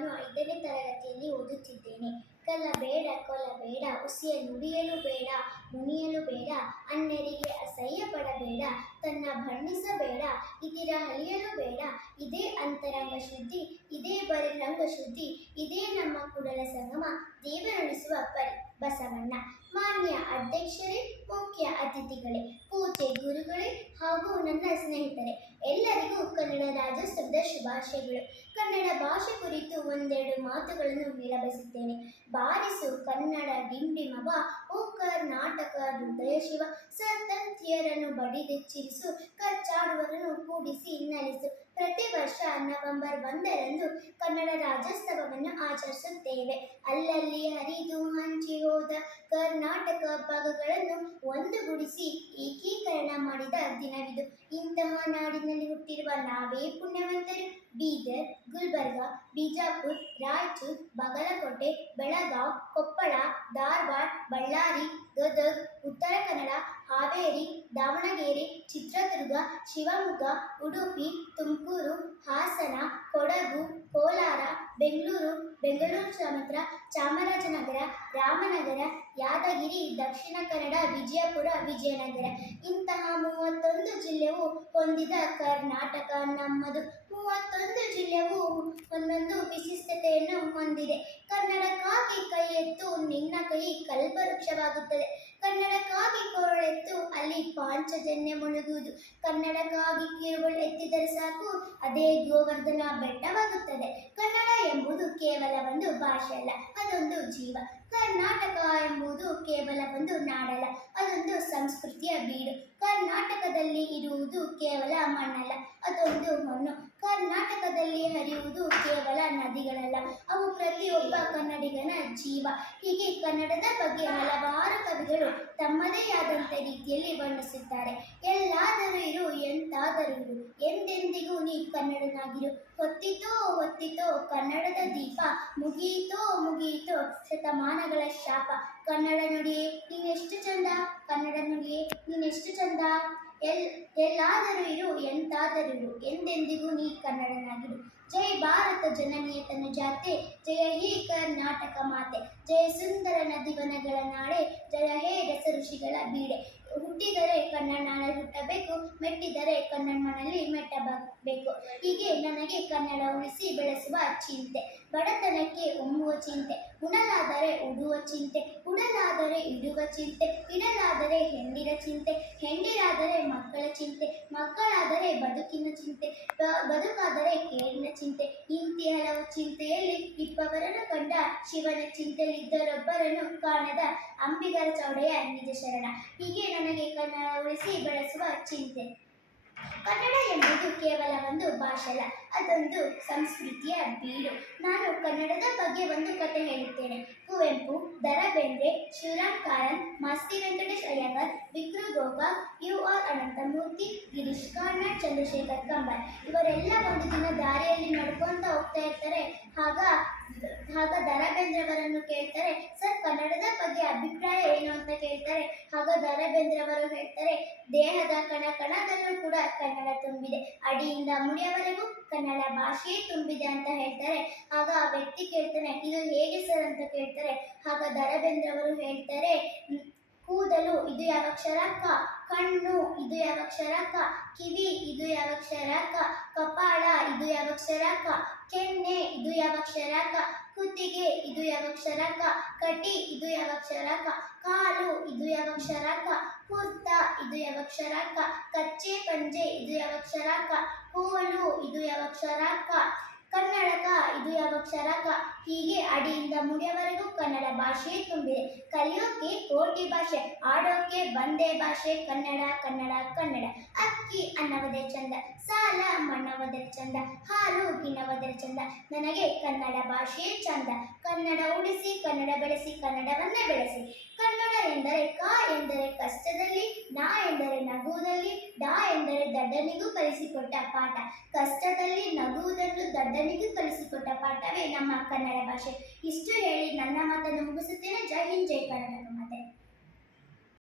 ನಾನು 5ನೇ ತರಗತಿಯಲ್ಲಿ ಓದುತ್ತಿದ್ದೇನೆ. ಕಲ್ಲಬೇಡ ಕೊಲ್ಲಬೇಡ, ಉಸಿಯ ನುಡಿಯಲು ಬೇಡ, ಮುನಿಯಲು ಬೇಡ, ಅನ್ಯರಿಗೆ ಅಸಹ್ಯ ಪಡಬೇಡ, ತನ್ನ ಬಣ್ಣಿಸಬೇಡ, ಇದಿರ ಅಳಿಯಲು ಬೇಡ. ಇದೇ ಅಂತರಂಗ ಶುದ್ಧಿ, ಇದೇ ಬಹಿರಂಗ ಶುದ್ಧಿ, ಇದೇ ನಮ್ಮ ಕೂಡಲ ಸಂಗಮ ದೇವರಣಿಸುವ ಬಸವಣ್ಣ. ಮಾನ್ಯ ಅಧ್ಯಕ್ಷರೇ, ಮುಖ್ಯ ಅತಿಥಿಗಳೇ, ಪೂಜೆ ಗುರುಗಳೇ ಹಾಗೂ ನನ್ನ ಸ್ನೇಹಿತರೆ, ಎಲ್ಲರಿಗೂ ಕನ್ನಡ ರಾಜ್ಯೋತ್ಸವದ ಶುಭಾಶಯಗಳು. ಕನ್ನಡ ಭಾಷೆ ಕುರಿತು ಒಂದೆರಡು ಮಾತುಗಳನ್ನು ಹೇಳಬಯಸುತ್ತೇನೆ. ಬಾರಿಸು ಕನ್ನಡ ಡಿಂಡಿಮವ, ಓ ಕರ್ನಾಟಕ ಹೃದಯ ಶಿವ, ಸ್ವಾತಂತ್ರ್ಯರನ್ನು ಬಡಿದೆಚ್ಚರಿಸು, ಕಚ್ಚಾಡುವರನ್ನು ಕೂಡಿಸಿ ನಲಿಸು. ಪ್ರತಿ ವರ್ಷ ನವೆಂಬರ್ 1ರಂದು ಕನ್ನಡ ರಾಜ್ಯೋತ್ಸವವನ್ನು ಆಚರಿಸುತ್ತೇವೆ. ಅಲ್ಲಲ್ಲಿ ಹರಿದು ಹಂಚಿ ಹೋದ ಕರ್ನಾಟಕ ಭಾಗಗಳನ್ನು ಒಂದುಗೂಡಿಸಿ ಏಕೀಕರಣ ಮಾಡಿದ ದಿನವಿದು. ಇಂತಹ ನಾಡಿನಲ್ಲಿ ಹುಟ್ಟಿರುವ ನಾವೇ ಪುಣ್ಯವಂತರು. ಬೀದರ್, ಗುಲ್ಬರ್ಗ, ಬಿಜಾಪುರ, ರಾಯಚೂರು, ಬಾಗಲಕೋಟೆ, ಬೆಳಗಾವಿ, ಕೊಪ್ಪಳ, ಧಾರವಾಡ, ಬಳ್ಳಾರಿ, ಗದಗ, ಉತ್ತರ ಕನ್ನಡ, ಹಾವೇರಿ, ದಾವಣಗೆರೆ, ಚಿತ್ರದುರ್ಗ, ಶಿವಮೊಗ್ಗ, ಉಡುಪಿ, ತುಮಕೂರು, ಹಾಸನ, ಕೊಡಗು, ಕೋಲಾರ, ಬೆಂಗಳೂರು ಗ್ರಾಮಾಂತರ, ಚಾಮರಾಜನಗರ, ರಾಮನಗರ, ಯಾದಗಿರಿ, ದಕ್ಷಿಣ ಕನ್ನಡ, ವಿಜಯಪುರ, ವಿಜಯನಗರ ಇಂತಹ 31 ಜಿಲ್ಲೆಯು ಹೊಂದಿದ ಕರ್ನಾಟಕ ನಮ್ಮದು. 31 ಜಿಲ್ಲೆಯು ಒಂದೊಂದು ವಿಶಿಷ್ಟತೆಯನ್ನು ಹೊಂದಿದೆ. ಕನ್ನಡಕ್ಕಾಗಿ ಕೈ ಎತ್ತು, ನಿನ್ನ ಕೈ ಕಲ್ಪವೃಕ್ಷವಾಗುತ್ತದೆ. ಕನ್ನಡಕ್ಕಾಗಿ ಕೊರಳೆತ್ತು, ಅಲ್ಲಿ ಪಾಂಚಜನ್ಯ ಮುಳುಗುವುದು. ಕನ್ನಡಕ್ಕಾಗಿ ಕಿರುಗಳು ಎತ್ತಿದರೆ ಸಾಕು, ಅದೇ ಗೋವರ್ಧನ ಬೆಟ್ಟವಾಗುತ್ತದೆ. ಕನ್ನಡ ಎಂಬುದು ಕೇವಲ ಒಂದು ಭಾಷೆ ಅಲ್ಲ, ಅದೊಂದು ಜೀವ. ಕರ್ನಾಟಕ ಎಂಬುದು ಕೇವಲ ಒಂದು ನಾಡಲ್ಲ, ಅದೊಂದು ಸಂಸ್ಕೃತಿಯ ಬೀಡು. ಕರ್ನಾಟಕದಲ್ಲಿ ಇರುವುದು ಕೇವಲ ಮಣ್ಣಲ್ಲ, ಅದೊಂದು ಹೊನ್ನು. ಕರ್ನಾಟಕದಲ್ಲಿ ಹರಿಯುವುದು ಕೇವಲ ನದಿಗಳಲ್ಲ, ಅವು ಪ್ರತಿಯೊಬ್ಬ ಕನ್ನಡಿಗನ ಜೀವ. ಹೀಗೆ ಕನ್ನಡದ ಬಗ್ಗೆ ಹಲವಾರು ಕವಿಗಳು ತಮ್ಮದೇ ಆದಂಥ ರೀತಿಯಲ್ಲಿ ವರ್ಣಿಸುತ್ತಾರೆ. ಎಲ್ಲಾದರೂ ಇರು, ಎಂತಾದರೂ ಇರು, ಎಂದೆಂದಿಗೂ ನೀ ಕನ್ನಡನಾಗಿರು. ಹೊತ್ತಿತೋ ಹೊತ್ತಿತೋ ಕನ್ನಡದ ದೀಪ, ಮುಗಿಯಿತೋ ಮುಗಿಯಿತೋ ಶತಮಾನಗಳ ಶಾಪ. ಕನ್ನಡ ನುಡಿಯೇ ನೀನೆಷ್ಟು ಚಂದ, ಕನ್ನಡ ನುಡಿಯೇ ನೀನೆಷ್ಟು ಚಂದ. ಎಲ್ಲಾದರೂ ಇರು, ಎಂತಾದರೂ ಇರು, ಎಂದೆಂದಿಗೂ ನೀ ಕನ್ನಡನಾಗಿರು. ಜೈ ಭಾರತ ಜನನಿಯ ತನುಜಾತೆ, ಜಯ ಹೇ ಕರ್ನಾಟಕ ಮಾತೆ, ಜಯ ಸುಂದರ ನದಿವನಗಳ ನಾಡೆ, ಜಯ ಹೇ ರಸ ಋಷಿಗಳ ಬೀಡೆ. ಹುಟ್ಟಿದರೆ ಕನ್ನಡ ನಾಡಲ್ಲಿ ಹುಟ್ಟಬೇಕು, ಮೆಟ್ಟಿದರೆ ಕನ್ನಡ ಮಣ್ಣಲ್ಲಿ ಮೆಟ್ಟಬೇಕು. ಹೀಗೆ ನನಗೆ ಕನ್ನಡ ಉಳಿಸಿ ಬೆಳೆಸುವ ಚಿಂತೆ. ಬಡತನಕ್ಕೆ ಒಮ್ಮುವ ಚಿಂತೆ, ಉಣಲಾದರೆ ಉಡುವ ಚಿಂತೆ, ಉಡಲಾದರೆ ಇಡುವ ಚಿಂತೆ, ಇಡಲಾದರೆ ಹೆಂಡಿರ ಚಿಂತೆ, ಹೆಂಡಿರಾದರೆ ಮಕ್ಕಳ ಚಿಂತೆ, ಮಕ್ಕಳಾದರೆ ಬದುಕಿನ ಚಿಂತೆ, ಬದುಕಾದರೆ ಕೇಡಿನ ಚಿಂತೆ. ಇಂತಿ ಹಲವು ಚಿಂತೆಯಲ್ಲಿ ಇಬ್ಬವರನ್ನು ಕಂಡ, ಶಿವನ ಚಿಂತೆಯಲ್ಲಿದ್ದರೊಬ್ಬರನ್ನು ಕಾಣದ ಅಂಬಿಗರ ಚೌಡೆಯ ನಿಜ ಶರಣ. ಹೀಗೆ ನನಗೆ ಕನ್ನಡ ಉಳಿಸಿ ಬೆಳೆಸುವ ಚಿಂತೆ. ಕನ್ನಡ ಎಂಬುದು ಕೇವಲ ಒಂದು ಭಾಷೆ ಅಲ್ಲ, ಅದೊಂದು ಸಂಸ್ಕೃತಿಯ ಬೀಡು. ನಾನು ಕನ್ನಡದ ಬಗ್ಗೆ ಒಂದು ಕತೆ ಹೇಳುತ್ತೇನೆ. Kuvempu, the Ra Bendre, Shivaram Karanth, Masti Venkatesh Iyengar, ವಿಕ್ರು Gokak, you are Ananthamurthy, Girish Karnad, Chandrashekhar Kambar ಇವರೆಲ್ಲ ಒಂದು ದಿನ ದಾರಿಯಲ್ಲಿ ನಡ್ಕೊಂತ ಹೋಗ್ತಾ ಇರ್ತಾರೆ. ಆಗ ದ ರಾ ಬೇಂದ್ರೆ ಅವರನ್ನು ಕೇಳ್ತಾರೆ, ಸರ್ ಕನ್ನಡದ ಬಗ್ಗೆ ಅಭಿಪ್ರಾಯ ಏನು ಅಂತ ಕೇಳ್ತಾರೆ. ಆಗ ದ ರಾ ಬೇಂದ್ರೆ ಅವರು ಹೇಳ್ತಾರೆ, ದೇಹದ ಕಣ ಕಣದಲ್ಲೂ ಕೂಡ ಕನ್ನಡ ತುಂಬಿದೆ, ಅಡಿಯಿಂದ ಮುಡಿಯವರೆಗೂ ಕನ್ನಡ ಭಾಷೆಯೇ ತುಂಬಿದೆ ಅಂತ ಹೇಳ್ತಾರೆ. ಆಗ ಆ ವ್ಯಕ್ತಿ ಕೇಳ್ತಾನೆ, ಇದು ಹೇಗೆ ಸರ್ ಅಂತ ಕೇಳ್ತಾರೆ. ಆಗ ದ ರಾ ಬೇಂದ್ರೆ ಅವರು ಹೇಳ್ತಾರೆ, ಕೂದಲು ಇದು ಯಾವ ಅಕ್ಷರ ಕ, ಕಣ್ಣು ಇದು ಯಾವ ಅಕ್ಷರ ಕ, ಕಿವಿ ಇದು ಯಾವ ಅಕ್ಷರ ಕ, ಕಪಾಳ ಇದು ಯಾವ ಅಕ್ಷರ ಕ, ಕೆನ್ನೆ ಇದು ಯಾವ ಅಕ್ಷರ ಕ, ಕುತ್ತಿಗೆ ಇದು ಯಾವ ಅಕ್ಷರ ಕ, ಕಟಿ ಇದು ಯಾವ ಅಕ್ಷರ ಕ, ಕಾಲು ಇದು ಯಾವ ಅಕ್ಷರ ಕ, ಕುರ್ತ ಇದು ಯಾವ ಅಕ್ಷರ ಕ, ಕಚ್ಚೆ ಪಂಜೆ ಇದು ಯಾವ ಅಕ್ಷರ ಕ, ಕೋಲು ಇದು ಯಾವ ಅಕ್ಷರ ಕ, ಕನ್ನಡಕ ಇದು ಯಾವ ಅಕ್ಷರ ಕ. ಹೀಗೆ ಅಡಿಯಿಂದ ಮುಡಿಯವರೆಗೂ ಕನ್ನಡ ಭಾಷೆ ತುಂಬಿದೆ. ಕಲಿಯೋಕೆ ಕೋಟಿ ಭಾಷೆ, ಆಡೋಕೆ ಬಂದೇ ಭಾಷೆ, ಕನ್ನಡ ಕನ್ನಡ ಕನ್ನಡ. ಅಕ್ಕಿ ಅನ್ನವದೇ ಚಂದ, ಸಾಲ ಮಣ್ಣವದೇ ಚಂದ, ಹಾಲು ಗಿಣ್ಣವದೇ ಚಂದ, ನನಗೆ ಕನ್ನಡ ಭಾಷೆ ಚಂದ. ಕನ್ನಡ ಉಳಿಸಿ, ಕನ್ನಡ ಬೆಳೆಸಿ, ಕನ್ನಡವನ್ನೇ ಬೆಳೆಸಿ. ಕನ್ನಡ ಎಂದರೆ ಕ ಎಂದರೆ ಕಷ್ಟದಲ್ಲಿ, ನ ಎಂದರೆ ನಗುವುದಲ್ಲಿ, ಡ ಎಂದರೆ ದಡ್ಡನಿಗೂ ಕಲಿಸಿಕೊಟ್ಟ ಪಾಠ. ಕಷ್ಟದಲ್ಲಿ ನಗುವುದನ್ನು ದಡ್ಡನಿಗೂ ಕಲಿಸಿಕೊಟ್ಟ ಪಾಠವೇ ನಮ್ಮ ಕನ್ನಡ ಭಾಷೆ. ಇಷ್ಟು ಹೇಳಿ ನನ್ನ ಮಾತನ್ನು ಮುಗಿಸುತ್ತೇನೆ. ಜೈ ಹಿಂದ್, ಜೈ ಕರ್ನಾಟಕ.